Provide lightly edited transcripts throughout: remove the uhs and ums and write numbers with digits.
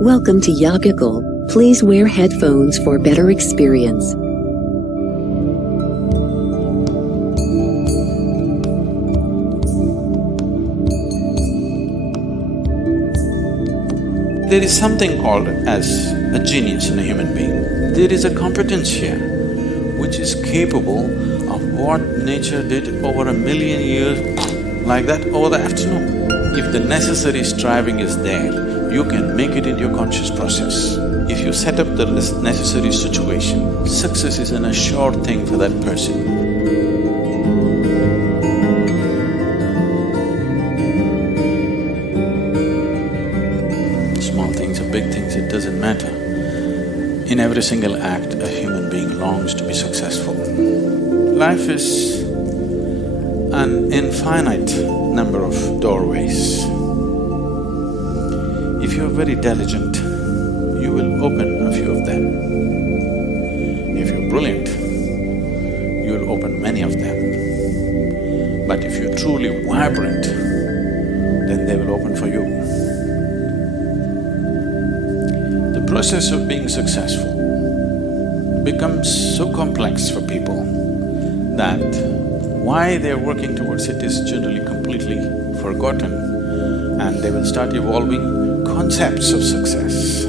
Welcome to Yogical. Please wear headphones for better experience. There is something called as a genius in a human being. There is a competence here which is capable of what nature did over 1,000,000 years, like that over the afternoon. If the necessary striving is there, you can make it into your conscious process. If you set up the necessary situation, success is an assured thing for that person. Small things or big things, it doesn't matter. In every single act, a human being longs to be successful. Life is an infinite number of doorways. If you are very diligent, you will open a few of them. If you're brilliant, you will open many of them. But if you're truly vibrant, then they will open for you. The process of being successful becomes so complex for people that why they're working towards it is generally completely forgotten, and they will start evolving concepts of success,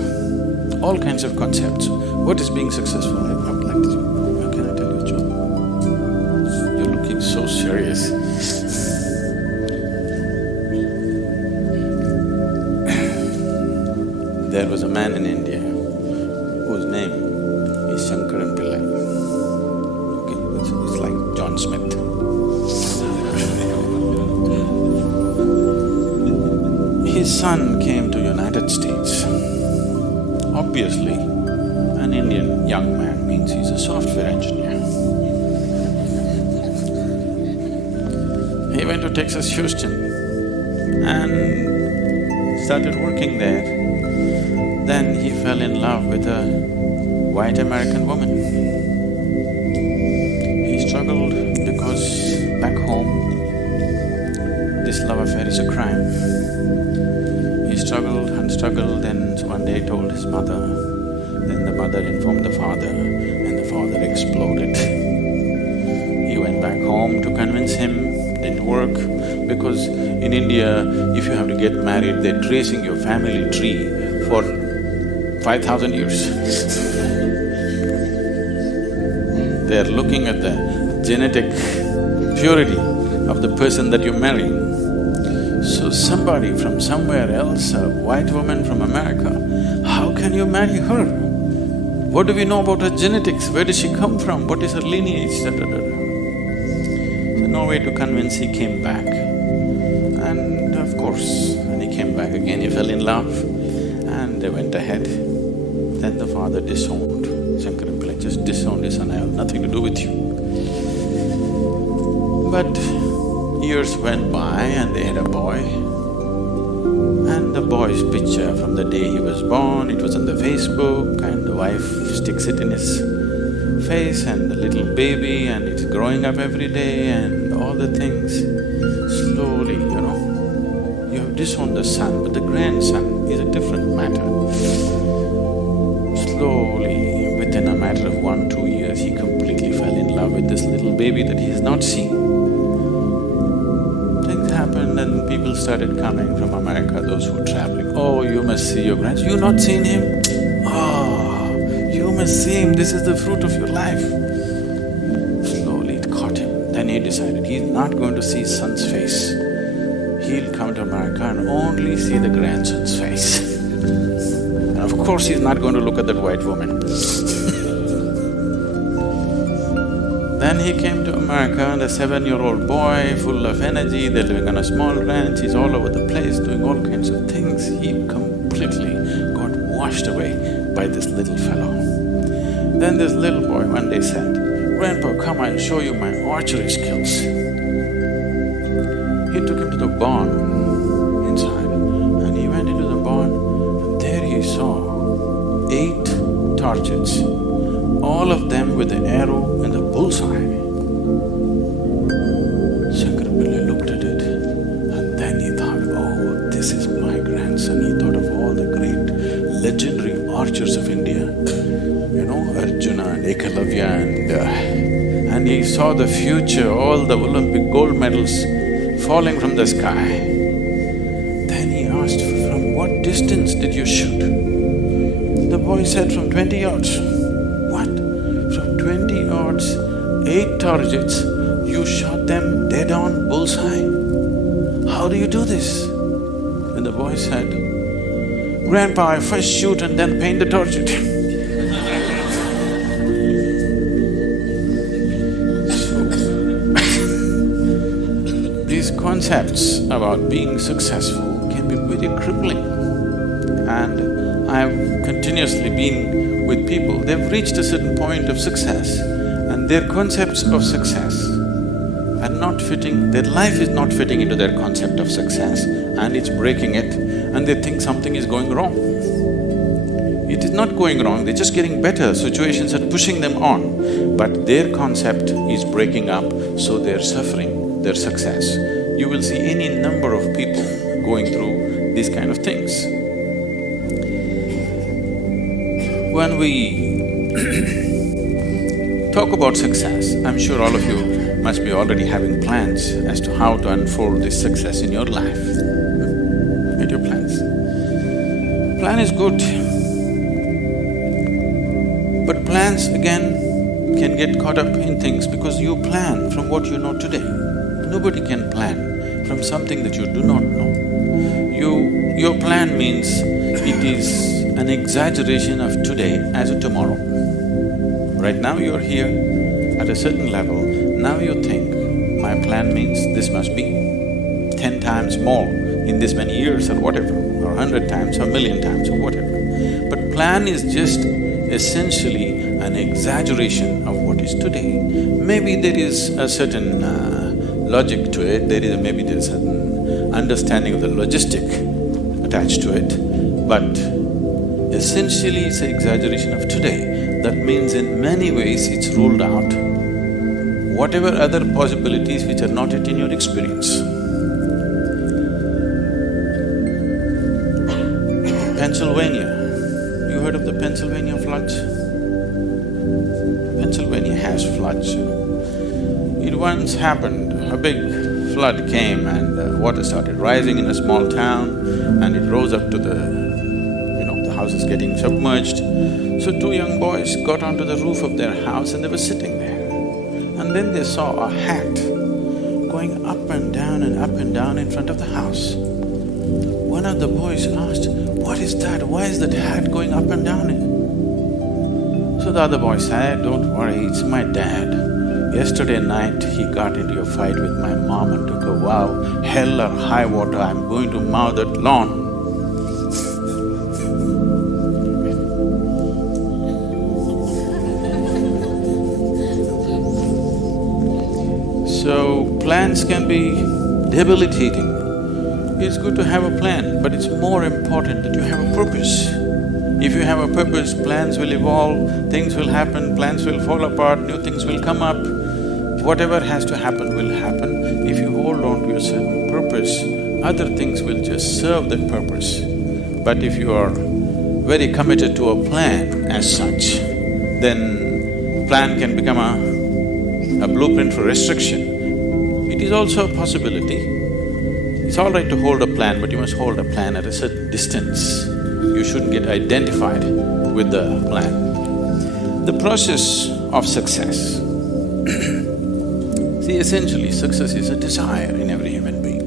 all kinds of concepts. What is being successful? I would like to… How can I tell you, Joe? You're looking so serious. There was a man in India whose name is Shankaran Pillai. Okay, it's like John Smith. His son came to United States. Obviously, an Indian young man means he's a software engineer. He went to Texas, Houston and started working there. Then he fell in love with a white American woman. He struggled because back home, this love affair is a crime. He struggled and struggled, then one day told his mother, then the mother informed the father, and the father exploded. He went back home to convince him, didn't work, because in India, if you have to get married, they're tracing your family tree for 5,000 years. They're looking at the genetic purity of the person that you're marrying. So somebody from somewhere else, a white woman from America, how can you marry her? What do we know about her genetics? Where does she come from? What is her lineage? So no way to convince, he came back. And of course, when he came back again, he fell in love and they went ahead. Then the father disowned, Shankaran Pillai just disowned his son, I have nothing to do with you. But years went by and they had a boy. And the boy's picture from the day he was born, it was on the Facebook, and the wife sticks it in his face, and the little baby, and it's growing up every day and all the things. Slowly, you have disowned the son, but the grandson is a different matter. Slowly, within a matter of 1-2 years, he completely fell in love with this little baby that he has not seen. Things happened and people started coming from America, those who were traveling. Oh, you must see your grandson. You not seen him? Oh, you must see him, this is the fruit of your life. Slowly it caught him. Then he decided he's not going to see his son's face. He'll come to America and only see the grandson's face. And of course he's not going to look at that white woman. Then he came to America and a 7-year-old boy, full of energy, they're living on a small ranch, he's all over the place doing all kinds of things. He completely got washed away by this little fellow. Then this little boy one day said, "Grandpa, come, I'll show you my archery skills." He took him to the barn inside and he went into the barn and there he saw 8 targets, all of them with the arrow in the bullseye. Shankaran Pillai looked at it and then he thought, oh, this is my grandson. He thought of all the great legendary archers of India, Arjuna and Ekalavya and he saw the future, all the Olympic gold medals falling from the sky. Then he asked, from what distance did you shoot? The boy said, from 20 yards. What? From 20 yards, 8 targets, you shot them dead on, bullseye? How do you do this? And the boy said, Grandpa, I first shoot and then paint the target. These concepts about being successful can be very crippling. And I've continuously been with people, they've reached a certain point of success and their concepts of success are not fitting, their life is not fitting into their concept of success and it's breaking it and they think something is going wrong. It is not going wrong, they're just getting better, situations are pushing them on, but their concept is breaking up, so they're suffering their success. You will see any number of people going through these kind of things. When we talk about success, I'm sure all of you must be already having plans as to how to unfold this success in your life. Make your plans. Plan is good, but plans again can get caught up in things because you plan from what you know today. Nobody can plan from something that you do not know. Your plan means it is an exaggeration of today as a tomorrow. Right now you're here at a certain level, now you think, my plan means this must be 10 times more in this many years or whatever, or 100 times or 1,000,000 times or whatever. But plan is just essentially an exaggeration of what is today. Maybe there is a certain logic to it, maybe there is a certain understanding of the logistic attached to it, but essentially it's an exaggeration of today. That means in many ways it's ruled out whatever other possibilities which are not yet in your experience. Pennsylvania, you heard of the Pennsylvania floods? Pennsylvania has floods. It once happened, a big flood came and water started rising in a small town and it rose up to the houses getting submerged. So two young boys got onto the roof of their house and they were sitting there. And then they saw a hat going up and down in front of the house. One of the boys asked, "What is that? Why is that hat going up and down?" So the other boy said, "Don't worry, it's my dad. Yesterday night he got into a fight with my mom and took a vow, hell or high water, I'm going to mow that lawn." So, plans can be debilitating. It's good to have a plan, but it's more important that you have a purpose. If you have a purpose, plans will evolve, things will happen, plans will fall apart, new things will come up. Whatever has to happen will happen. If you hold on to a certain purpose, other things will just serve that purpose. But if you are very committed to a plan as such, then plan can become a blueprint for restriction. It is also a possibility. It's all right to hold a plan, but you must hold a plan at a certain distance. You shouldn't get identified with the plan. The process of success. See, essentially success is a desire in every human being.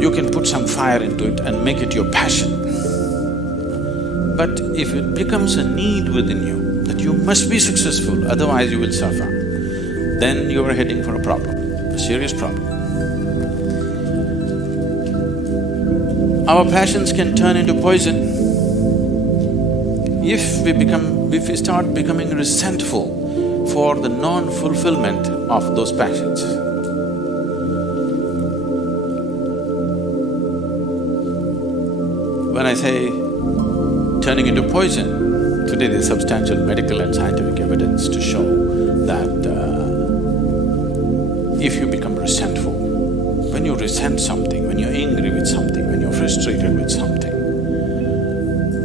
You can put some fire into it and make it your passion. But if it becomes a need within you that you must be successful, otherwise you will suffer, then you are heading for a problem, a serious problem. Our passions can turn into poison if we start becoming resentful for the non-fulfillment of those passions. When I say turning into poison, today there's substantial medical and scientific evidence to show that if you become resentful, when you resent something, when you're angry with something, when you're frustrated with something,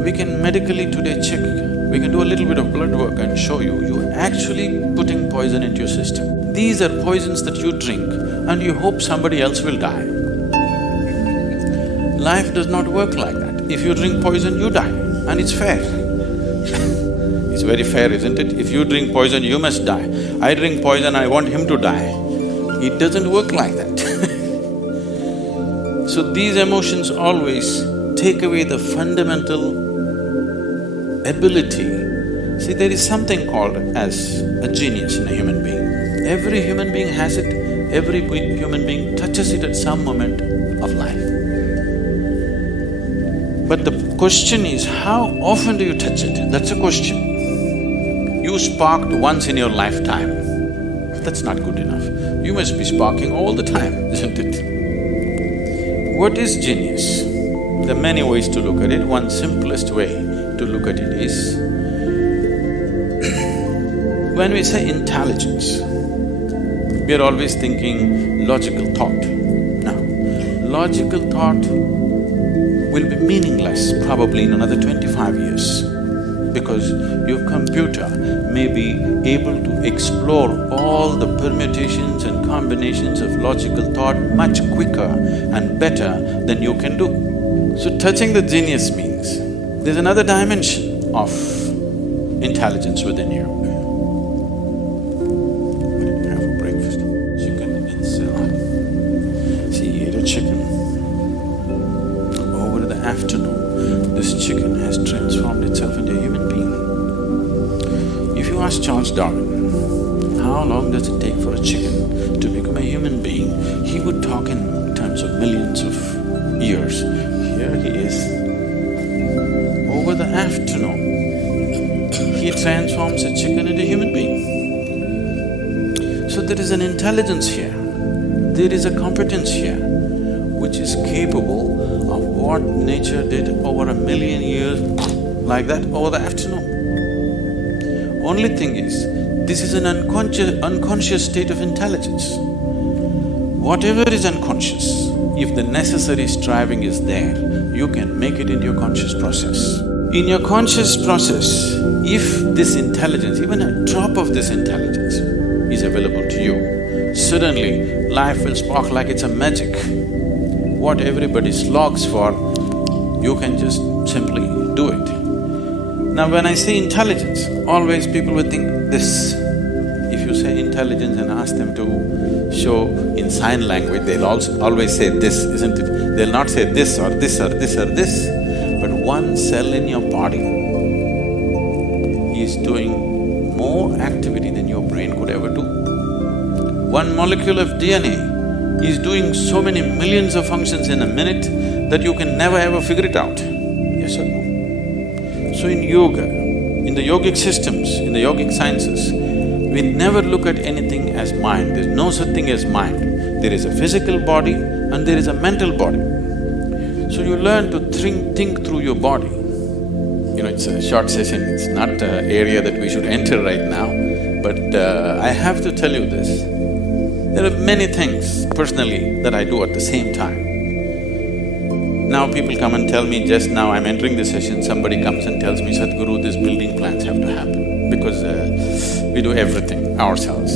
We can medically today check, we can do a little bit of blood work and show you, you're actually putting poison into your system. These are poisons that you drink and you hope somebody else will die. Life does not work like that. If you drink poison, you die, and it's fair. It's very fair, isn't it? If you drink poison, you must die. I drink poison, I want him to die. It doesn't work like that. So these emotions always take away the fundamental ability. See, there is something called as a genius in a human being. Every human being has it, every human being touches it at some moment of life. But the question is, how often do you touch it? That's a question. You sparked once in your lifetime, that's not good enough. You must be sparking all the time, isn't it? What is genius? There are many ways to look at it. One simplest way to look at it is, when we say intelligence, we are always thinking logical thought. Now, logical thought will be meaningless probably in another 25 years, because your computer may be able to explore all the permutations and combinations of logical thought much quicker and better than you can do. So touching the genius means there's another dimension of intelligence within you. What did you have for breakfast? Chicken in salad. See, he ate a chicken. Over the afternoon, this chicken has transformed itself into a human being. If you ask Charles Darwin, how long does it take for a chicken to become a human being, he would talk in terms of millions of years. Here he is. Over the afternoon, he transforms a chicken into a human being. So there is an intelligence here, there is a competence here, which is capable of what nature did over 1,000,000 years like that over the afternoon. Only thing is, this is an unconscious state of intelligence. Whatever is unconscious, if the necessary striving is there, you can make it into your conscious process. In your conscious process, if this intelligence, even a drop of this intelligence is available to you, suddenly life will spark like it's a magic. What everybody slogs for, you can just simply do it. Now when I say intelligence, always people will think this. If you say intelligence and ask them to show in sign language, they'll also always say this, isn't it? They'll not say this or this or this or this, but one cell in your body is doing more activity than your brain could ever do. One molecule of DNA is doing so many millions of functions in a minute that you can never ever figure it out, yes or no? So in yoga, in the yogic systems, in the yogic sciences, we never look at anything as mind. There's no such thing as mind. There is a physical body and there is a mental body. So you learn to think through your body. You know, it's a short session, it's not an area that we should enter right now, but I have to tell you this. There are many things personally that I do at the same time. Now people come and tell me, just now I'm entering the session, somebody comes and tells me, Sadhguru, these building plans have to happen, because we do everything ourselves.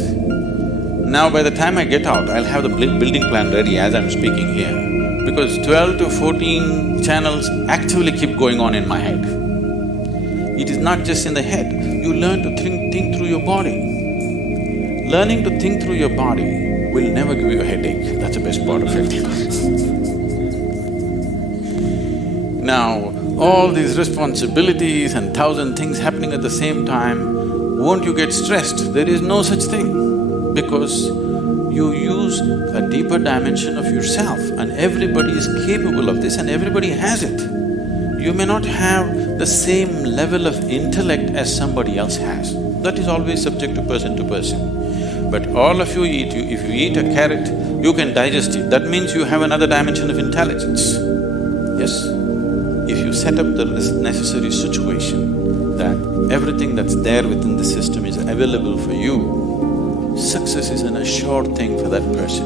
Now by the time I get out, I'll have the building plan ready as I'm speaking here, because 12 to 14 channels actively keep going on in my head. It is not just in the head, you learn to think through your body. Learning to think through your body will never give you a headache, that's the best part of it. Now, all these responsibilities and 1,000 things happening at the same time, won't you get stressed? There is no such thing, because you use a deeper dimension of yourself and everybody is capable of this and everybody has it. You may not have the same level of intellect as somebody else has, that is always subject to person. But all of you eat, if you eat a carrot, you can digest it, that means you have another dimension of intelligence, yes? If you set up the necessary situation that everything that's there within the system is available for you, success is an assured thing for that person.